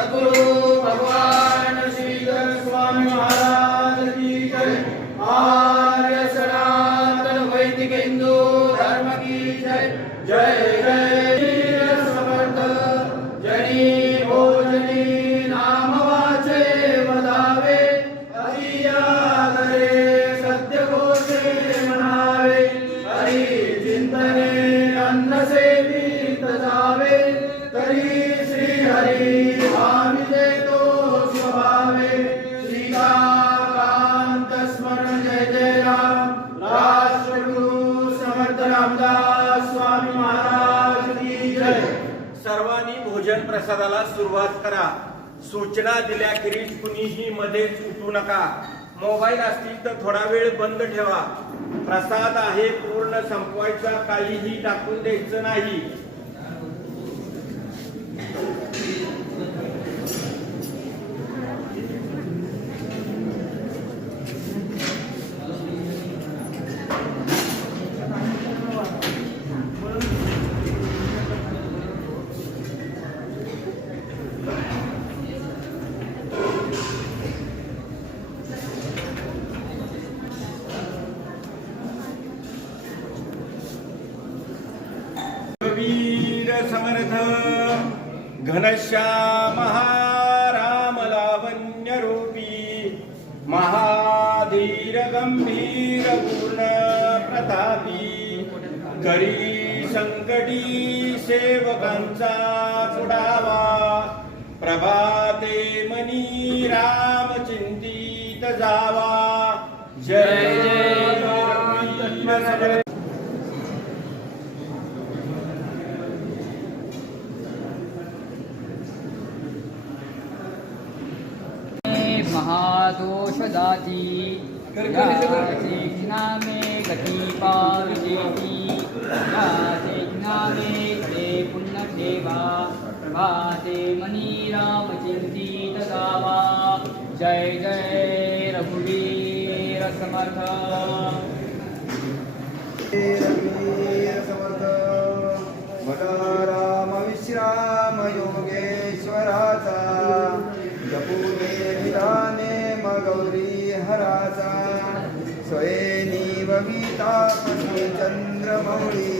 सद्गुरु भगवान श्रीधर स्वामी महाराज की जय। आर्य सनातन वैदिक हिंदू धर्म की जय। जय जय वीर समर्थ जनी भोजनी नाम वाचे वदावे हरिया करे सत्य घोषे मनावे हरि चिंतने अन्न सेवित जावे तरी श्री हरी आम्ही देतो स्वभावे श्रीकांत स्मरण जय जय राम। राष्ट्रगुरु समर्थ रामदास स्वामी महाराज की जय। सर्वांनी भोजन प्रसादाला सुरुवात करा। सूचना दिल्याखेरीज कुणीही मध्येच उठू नका। मोबाईल असतील तर थोडा वेळ बंद ठेवा। प्रसाद आहे पूर्ण संपवायचा, काहीही टाकून द्यायचं नाही। वीर समर्थ घनश्याम राम लावण्य रूपी महाधीर गंभीर पूर्ण प्रतापी करी संकटी सेवकांचा पुढावा प्रभाते मनी राम चिंतित जावा। जय जय वीर समर्थ। महादोषदाती नामे गती पाविजेती नामे ते पुण्यसेवा प्रभाते मनी राम चिंतित गावा। जय जय रघुवीर समर्थ। रघुवीर समर्थ भला राम विश्राम योगेश्वराचा जपुने विधाने मगौरी हराचा स्वयनी बगीता पती चंद्रमौळी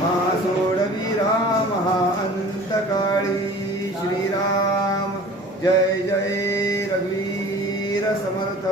मा सोडवी राम हा अंतकाळी श्रीराम। जय जय रघुवीर समर्थ।